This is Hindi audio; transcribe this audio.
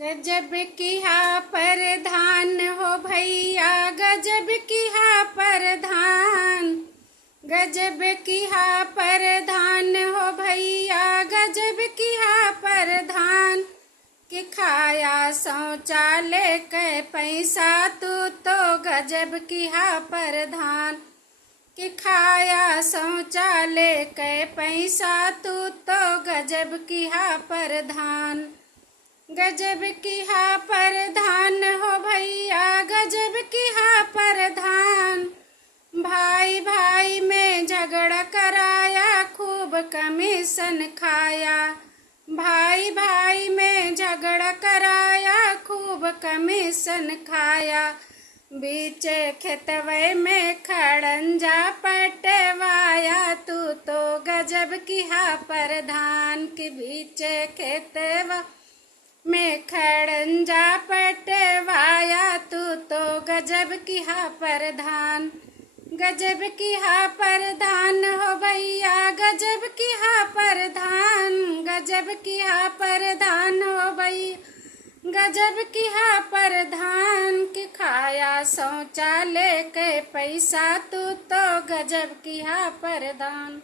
गजब किया परधान हो भैया, गजब किया परधान। गजब किया परधान हो भैया, गजब किया परधान। कि खाया शौचालय के पैसा तू तो गजब किया परधान। कि खाया शौचालय के पैसा तू तो गजब किया परधान। गजब किया परधान हो भैया, गजब किया परधान। भाई भाई में झगड़ा कराया, खूब कमीशन खाया। भाई भाई में झगड़ा कराया, खूब कमीशन खाया। बीच खेतवे में खड़ंजा पटवाया, तू तो गजब किया परधान। के बीच खेतवा में खड़ंजा पटवाया, तू तो गजब किया परधान। गजब किया परधान हो भैया, गजब किया परधान। गजब किया परधान हो भैया, गजब किया परधान। कि खाया शौचालय के पैसा तू तो गजब किया परधान।